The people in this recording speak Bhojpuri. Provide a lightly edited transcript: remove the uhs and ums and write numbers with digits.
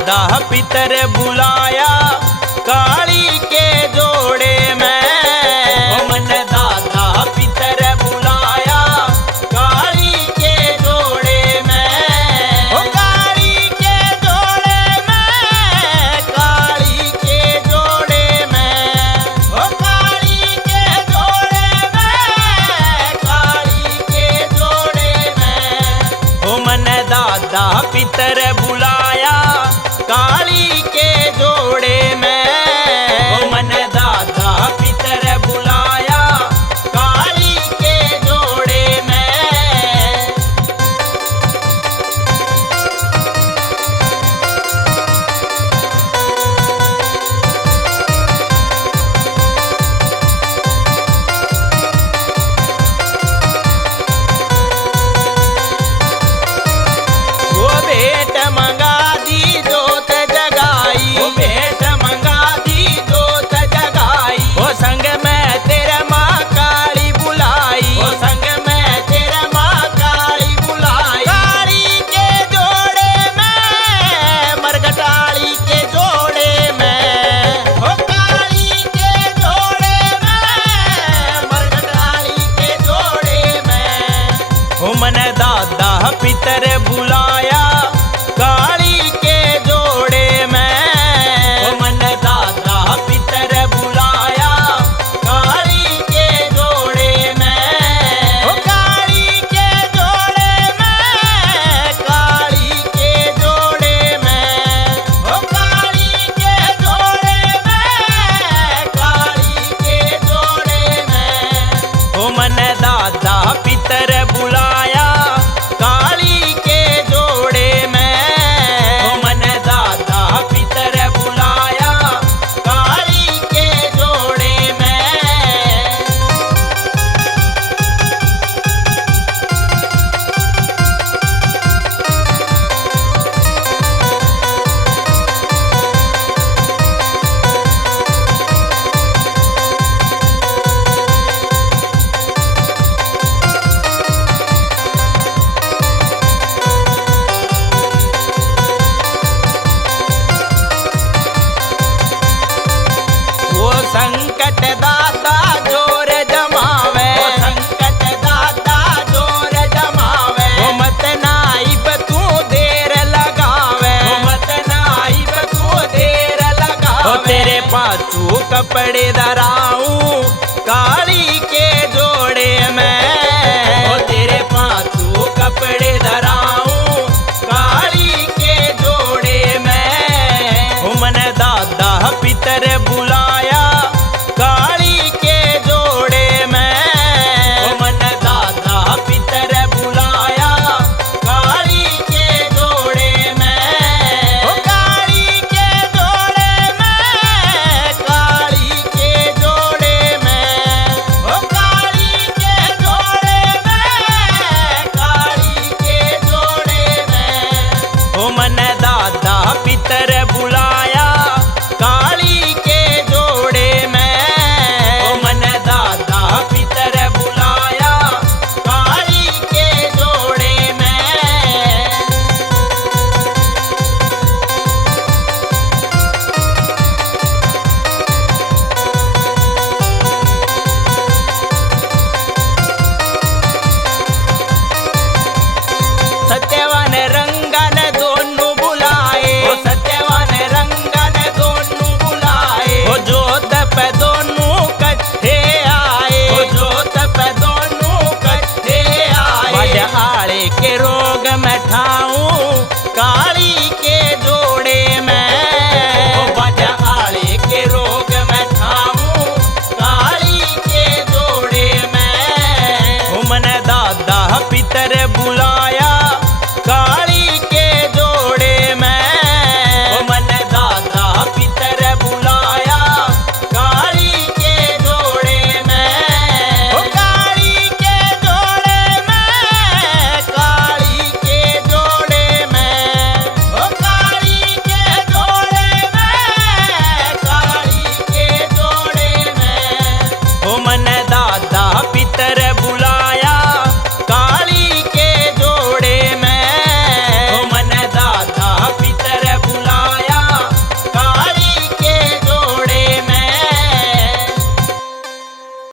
दादा पितर बुलाया काली के जोड़े में। ओ मन दादा पितर बुलाया काली के जोड़े में। ओ काली के जोड़े में, काली के जोड़े में। ओ काली के जोड़े में, काली के जोड़े में। ओ मन दादा पितर बुलाया काली के जोड़े में। ओ मन दादा पितर बुलाया काली के जोड़े में। वो भेंट मंगा दी जोत जगाई। वो भेंट मंगा दी जोत जगाई। वो संग में तेरे माँ काली बुलाई। वो संग में तेरे माँ काली बुलाई। काली के जोड़े में, मरघटाली के जोड़े में। ओ काली के जोड़े में, मरघटाली के जोड़े में। ओ मन दादा पितर बुलाया काली के जोड़े में। ओ मन दादा पितर बुलाया काली के जोड़े में। ओ काली के जोड़े में, काली के जोड़े में। ओ काली के जोड़े में, काली के जोड़े में। ओ मन दादा पितर बुलाया